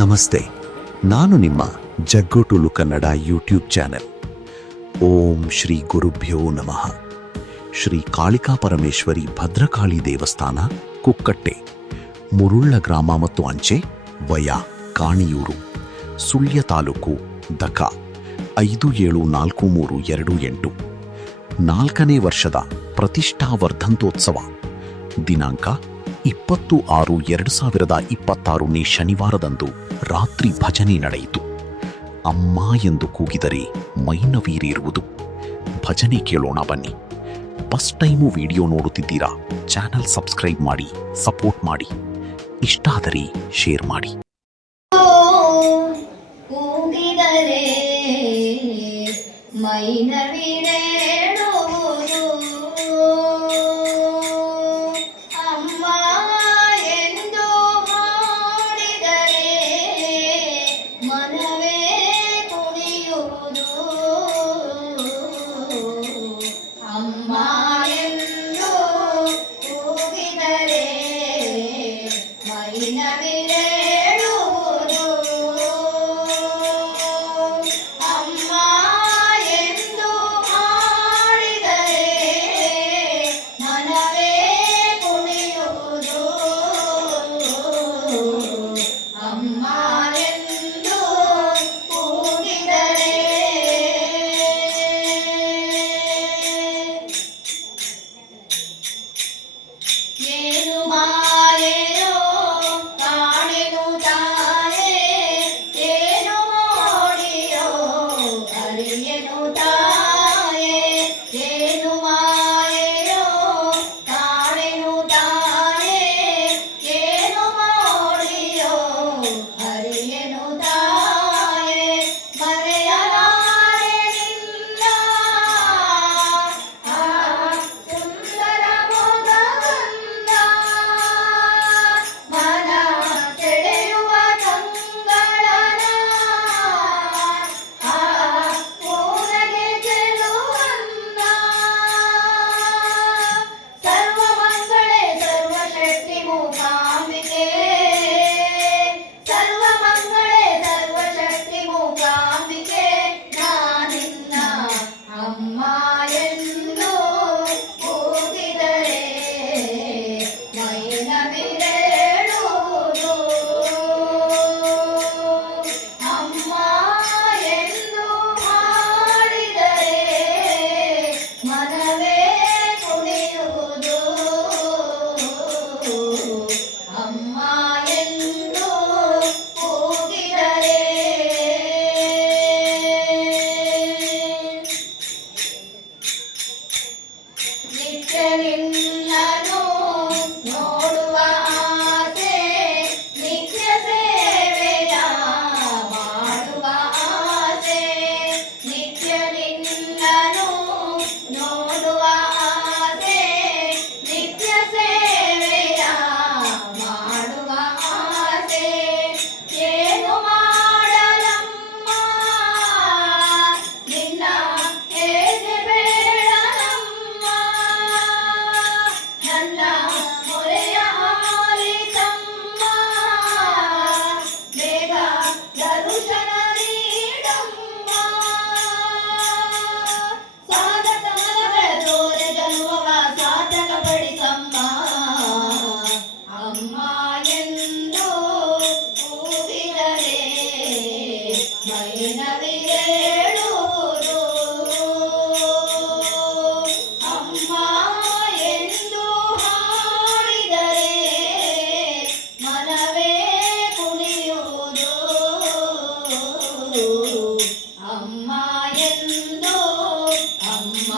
ನಮಸ್ತೆ, ನಾನು ನಿಮ್ಮ ಜಗ್ಗೋಟುಲು ಕನ್ನಡ ಯೂಟ್ಯೂಬ್ ಚಾನೆಲ್. ಓಂ ಶ್ರೀ ಗುರುಭ್ಯೋ ನಮಃ. ಶ್ರೀ ಕಾಳಿಕಾ ಪರಮೇಶ್ವರಿ ಭದ್ರಕಾಳಿ ದೇವಸ್ಥಾನ, ಕುಕ್ಕಟ್ಟೆ, ಮುರುಳ್ಳ ಗ್ರಾಮ ಮತ್ತು ಅಂಚೆ, ವಯ ಕಾಣಿಯೂರು, ಸುಳ್ಯ ತಾಲೂಕು, ದಕ 574328. 4ನೇ ವರ್ಷದ ಪ್ರತಿಷ್ಠಾ ವರ್ಧಂತೋತ್ಸವ. ದಿನಾಂಕ 20/6/2026 ಶನಿವಾರದಂದು ರಾತ್ರಿ ಭಜನೆ ನಡೆಯಿತು. ಅಮ್ಮ ಎಂದು ಕೂಗಿದರೆ ಮೈನವೀರಿರುವುದು. ಭಜನೆ ಕೇಳೋಣ ಬನ್ನಿ. ಫಸ್ಟ್ ಟೈಮು ವಿಡಿಯೋ ನೋಡುತ್ತಿದ್ದೀರಾ? ಚಾನಲ್ ಸಬ್ಸ್ಕ್ರೈಬ್ ಮಾಡಿ, ಸಪೋರ್ಟ್ ಮಾಡಿ. ಇಷ್ಟ ಆದರೆ ಶೇರ್ ಮಾಡಿ. ಕೂಗಿದರೆ ಮೈನವೀರೇಳುವುದು, ಅಮ್ಮ ಎಂದು ಮಾಡಿದರೆ ಮನವೇ ಕುಣಿಯುವುದು. ಅಮ್ಮ ಎಂದು ಕೂಗಿದರೆ ಮೈನವೀರೇಳುವುದು. ಅಮ್ಮ ಎಂದು ಮಾಡಿದರೆ ಮನವೇ ಕುಣಿಯುವುದು. ಅಮ್ಮ ಎಂದು ಕೂಗಿದರೆ ಏನು ಮಾಯೆಯೋ ಕಾಣೆನು ತಾಯೇ, ಏನು ಮೋಡಿಯೋ ಅರಿಯೆನು ತಾಯೇ. ಏನು ಮಾಯೆಯೋ ಕಾಣೆನು ತಾಯೇ, ಏನು ಮೋಡಿಯೋ ಅರಿಯೆನು ತಾಯೇ. ಮರೆಯಲಾರೆ ನಿನ್ನ ಆ ಸುಂದರ ಮೊಗವನ್ನ, ಮನ ಸೆಳೆಯುವ ಕಂಗಳನ, ಆ ಕೂನಗೆ ಚೆಲುವನ್ನ. ಸರ್ವಮಂಗಳೆ ಸರ್ವಶಕ್ತಿ ಮೂಕಾಂಬಿಕೆ, ಸರ್ವಮಂಗಳೆ ಸರ್ವಶಕ್ತಿ ಮೂಕಾಂಬಿಕೆ. ನಾನಿನ್ನ ಅಮ್ಮ ಎಂದು ಕೂಗಿದರೆ ಮೈನವಿರೇಳುವುದು. ಅಮ್ಮ ಎಂದು ಮಾಡಿದರೆ ಮನವೇ ಕುಣಿಯುವುದು. ಅಮ್ಮ ಎಂದು ಕೂಗಿದರೆ ನಿತ್ಯ ನಿನ್ನನು ನೋಡುವ ಆಸೆ, ನಿತ್ಯ ಸೇವೆಯ ಮಾಡುವ ಆಸೆ. ನಿತ್ಯ ನಿನ್ನನು ನೋಡುವ ಆಸೆ, ನಿತ್ಯ ಸೇವೆಯ ಮಾಡುವ ಆಸೆ. ಏನು ಮಾಡಲಮ್ಮ ನಿನ್ನ ಹೇಗೆ ಬೇಡಲಮ್ಮ, ನನ್ನ ಮೊರೆಯ ಆಲಿಸಮ್ಮ, ಬೇಗ ದರ್ಶನ ನೀಡಮ್ಮ. ಸಾಧಕ ಮನಗಳ ತೋರೆ ಜನ್ಮವ ಸಾಧಕ ಪಡಿಸಮ್ಮ. ಅಮ್ಮ ಎಂದು ಕೂಗಿದರೆ ಮೈನವಿರೇಳುವುದು. ಅಮ್ಮ ಎಂದು ಹಾಡಿದರೆ ಮನವೇ ಕುಣಿಯುವುದು. ಅಮ್ಮ ಎಂದು, ಅಮ್ಮ